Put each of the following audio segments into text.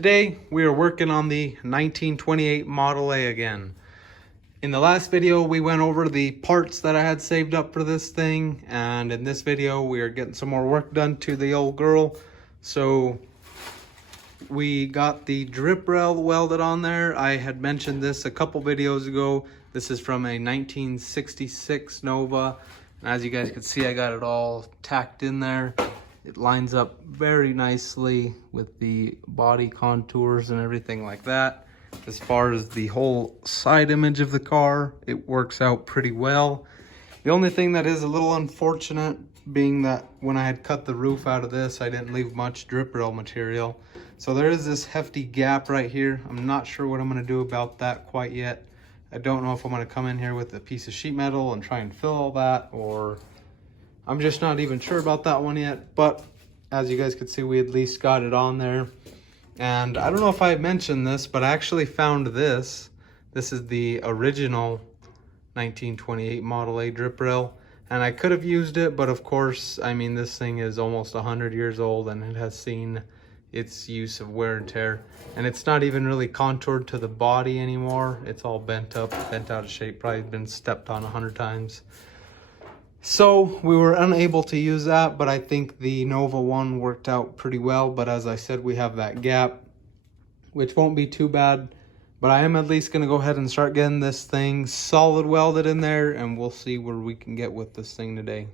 Today we are working on the 1928 Model A again. In the last video we went over the parts that I had saved up for this thing, and in this video we are getting some more work done to the old girl. So we got the drip rail welded on there. I had mentioned this a couple videos ago. This is from a 1966 Nova, and as you guys can see, I got it all tacked in there. It lines up very nicely with the body contours and everything like that. As far as the whole side image of the car, it works out pretty well. The only thing that is a little unfortunate being that when I had cut the roof out of this, I didn't leave much drip rail material. So there is this hefty gap right here. I'm not sure what I'm gonna do about that quite yet. I don't know if I'm gonna come in here with a piece of sheet metal and try and fill all that, or I'm just not even sure about that one yet. But as you guys could see, we at least got it on there. And I don't know if I mentioned this, but I actually found this. This is the original 1928 Model A drip rail. And I could have used it, but of course, I mean, this thing is almost 100 years old and it has seen its use of wear and tear. And it's not even really contoured to the body anymore. It's all bent up, bent out of shape, probably been stepped on 100 times. So we were unable to use that, but I think the Nova one worked out pretty well. But as I said, we have that gap, which won't be too bad. But I am at least going to go ahead and start getting this thing solid welded in there, and we'll see where we can get with this thing today.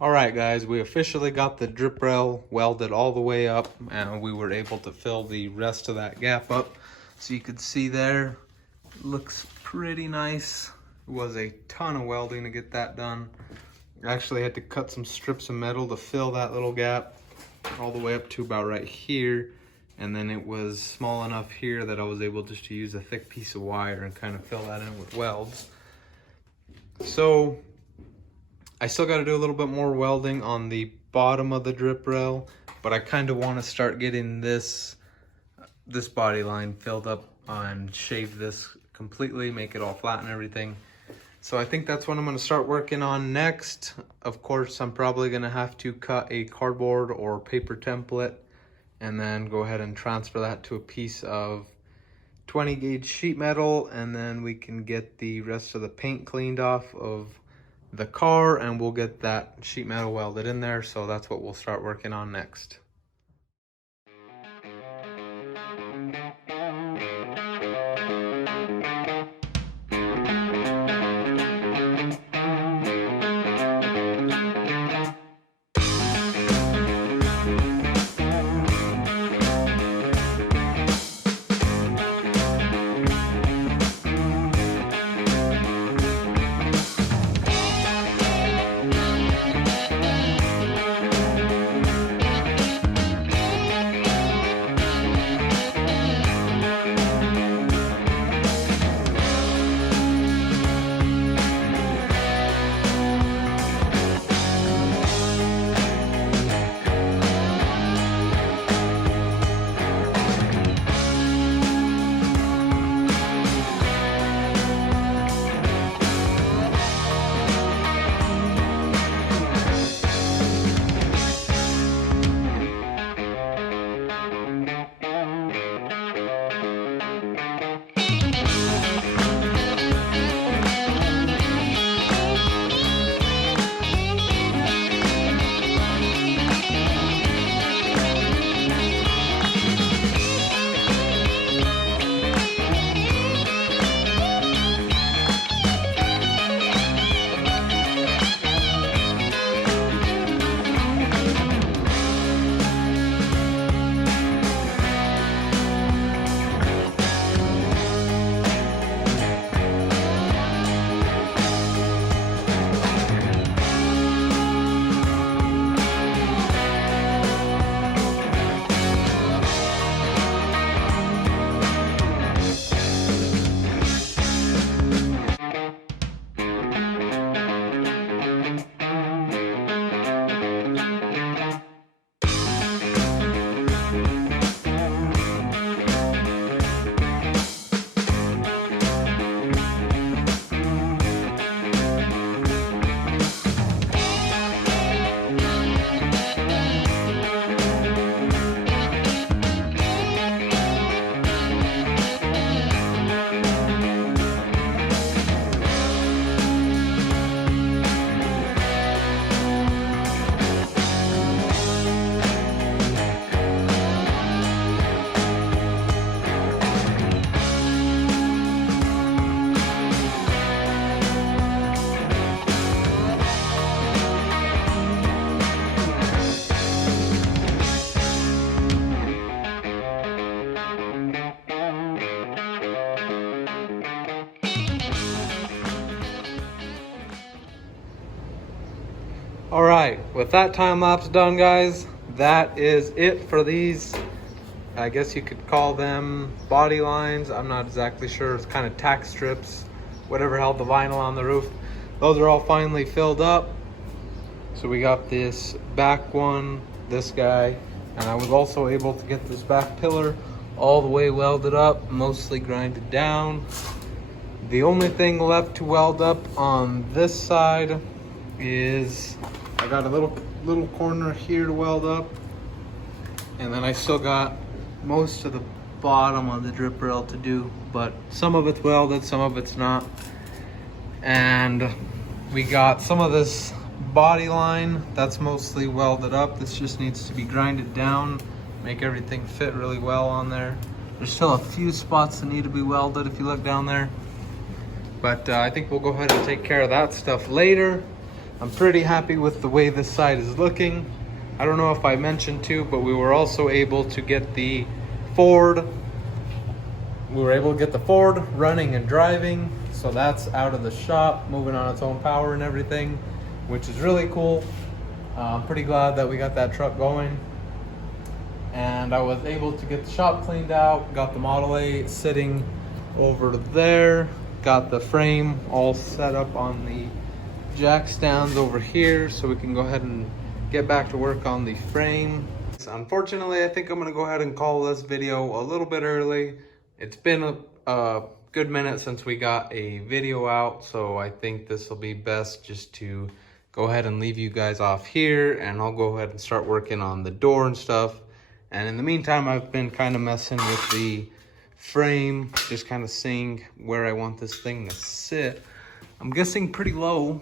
Alright guys, we officially got the drip rail welded all the way up, and we were able to fill the rest of that gap up. So you could see there, it looks pretty nice. It was a ton of welding to get that done. I actually had to cut some strips of metal to fill that little gap all the way up to about right here. And then it was small enough here that I was able just to use a thick piece of wire and kind of fill that in with welds. So I still got to do a little bit more welding on the bottom of the drip rail, but I kind of want to start getting this body line filled up and shave this completely, make it all flat and everything. So I think that's what I'm going to start working on next. Of course, I'm probably going to have to cut a cardboard or paper template and then go ahead and transfer that to a piece of 20 gauge sheet metal, and then we can get the rest of the paint cleaned off of the car, and we'll get that sheet metal welded in there. So that's what we'll start working on next. All right, with that time lapse done, guys, that is it for these. I guess you could call them body lines. I'm not exactly sure. It's kind of tack strips, whatever held the vinyl on the roof. Those are all finally filled up. So we got this back one, this guy, and I was also able to get this back pillar all the way welded up, mostly grinded down. The only thing left to weld up on this side is I got a little corner here to weld up, and then I still got most of the bottom of the drip rail to do, but some of it's welded, some of it's not. And we got some of this body line that's mostly welded up. This just needs to be grinded down, make everything fit really well on there. There's still a few spots that need to be welded if you look down there, but I think we'll go ahead and take care of that stuff later. I'm pretty happy with the way this side is looking. I don't know if I mentioned too, but we were also able to get the Ford. We were able to get the Ford running and driving. So that's out of the shop, moving on its own power and everything, which is really cool. I'm pretty glad that we got that truck going. And I was able to get the shop cleaned out, got the Model A sitting over there, got the frame all set up on the jack stands over here, so we can go ahead and get back to work on the frame. Unfortunately, I think I'm gonna go ahead and call this video a little bit early. It's been a good minute since we got a video out, so I think this will be best just to go ahead and leave you guys off here, and I'll go ahead and start working on the door and stuff. And in the meantime, I've been kind of messing with the frame, just kind of seeing where I want this thing to sit. I'm guessing pretty low.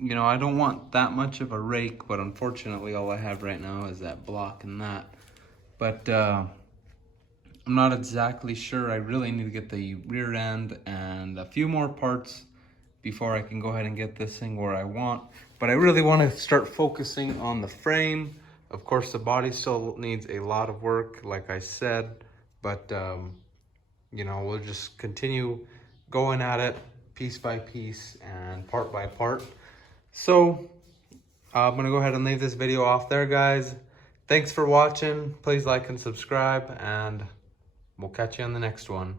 You know, I don't want that much of a rake, but unfortunately all I have right now is that block and that. But I'm not exactly sure. I really need to get the rear end and a few more parts before I can go ahead and get this thing where I want. But I really want to start focusing on the frame. Of course, the body still needs a lot of work, like I said, but you know, we'll just continue going at it piece by piece and part by part. So I'm gonna go ahead and leave this video off there, guys. Thanks for watching. Please like and subscribe, and we'll catch you on the next one.